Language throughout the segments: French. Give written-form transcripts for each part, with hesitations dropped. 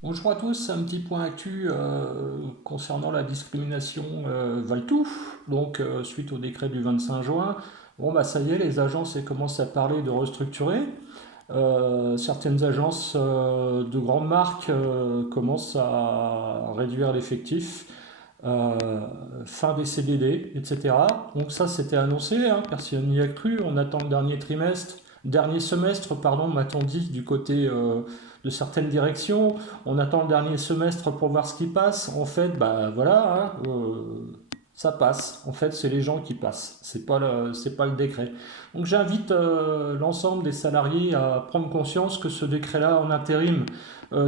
Bonjour à tous, un petit point actu concernant la discrimination Valtou. Donc, suite au décret du 25 juin, bon bah ça y est, les agences elles commencent à parler de restructurer. Certaines agences de grandes marques commencent à réduire l'effectif, euh, fin des CDD, etc. Donc ça c'était annoncé, hein, personne n'y a cru. On attend le dernier semestre, pardon, m'a-t-on dit du côté de certaines directions. On attend le dernier semestre pour voir ce qui passe. En fait, bah voilà, hein, ça passe. En fait, c'est les gens qui passent. C'est pas le décret. Donc j'invite l'ensemble des salariés à prendre conscience que ce décret-là en intérim,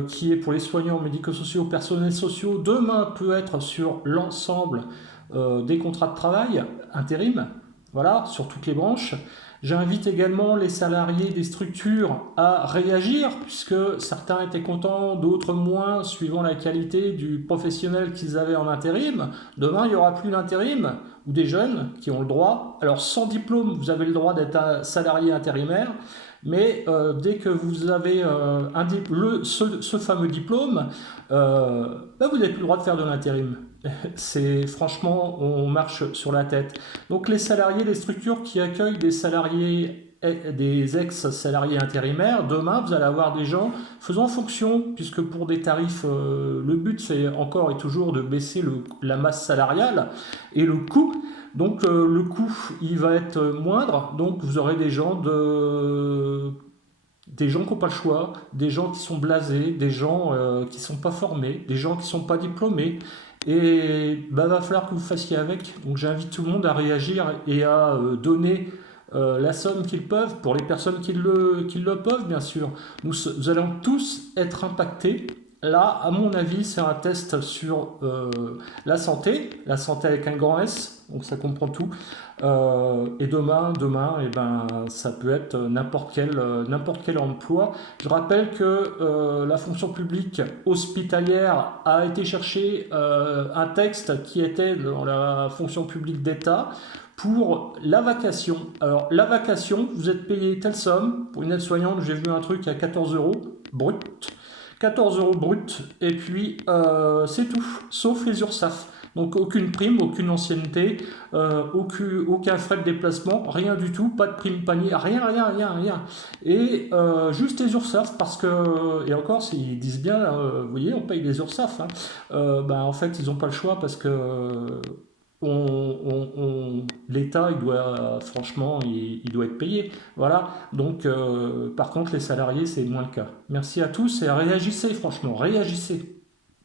qui est pour les soignants, médico-sociaux, personnels sociaux, demain peut être sur l'ensemble des contrats de travail intérim, voilà, sur toutes les branches. J'invite également les salariés des structures à réagir, puisque certains étaient contents, d'autres moins, suivant la qualité du professionnel qu'ils avaient en intérim. Demain, il n'y aura plus d'intérim, ou des jeunes qui ont le droit. Alors, sans diplôme, vous avez le droit d'être un salarié intérimaire, mais dès que vous avez ce fameux diplôme, bah, vous n'avez plus le droit de faire de l'intérim. C'est franchement, on marche sur la tête. Donc les salariés, les structures qui accueillent des salariés, des ex-salariés intérimaires, demain vous allez avoir des gens faisant fonction, puisque pour des tarifs, le but c'est encore et toujours de baisser la masse salariale et le coût. Donc le coût il va être moindre, donc vous aurez des gens qui n'ont pas le choix, des gens qui sont blasés, des gens qui ne sont pas formés, des gens qui ne sont pas diplômés. Et bah, va falloir que vous fassiez avec. Donc j'invite tout le monde à réagir et à donner la somme qu'ils peuvent pour les personnes qui le peuvent, bien sûr. Nous allons tous être impactés. Là, à mon avis, c'est un test sur la santé avec un grand S, donc ça comprend tout. Et demain, eh ben, ça peut être n'importe quel emploi. Je rappelle que la fonction publique hospitalière a été chercher un texte qui était dans la fonction publique d'État pour la vacation. Alors, la vacation, vous êtes payé telle somme. Pour une aide-soignante, j'ai vu un truc à 14 euros brut. 14 euros brut, et puis c'est tout, sauf les URSAF. Donc aucune prime, aucune ancienneté, aucun frais de déplacement, rien du tout, pas de prime panier, rien. Et juste les URSAF, parce que, et encore, s'ils disent bien, vous voyez, on paye les URSAF, hein, ben, en fait, ils n'ont pas le choix parce que l'État, il doit, franchement, il doit être payé. Voilà. Donc, par contre, les salariés, c'est moins le cas. Merci à tous et réagissez, franchement, réagissez.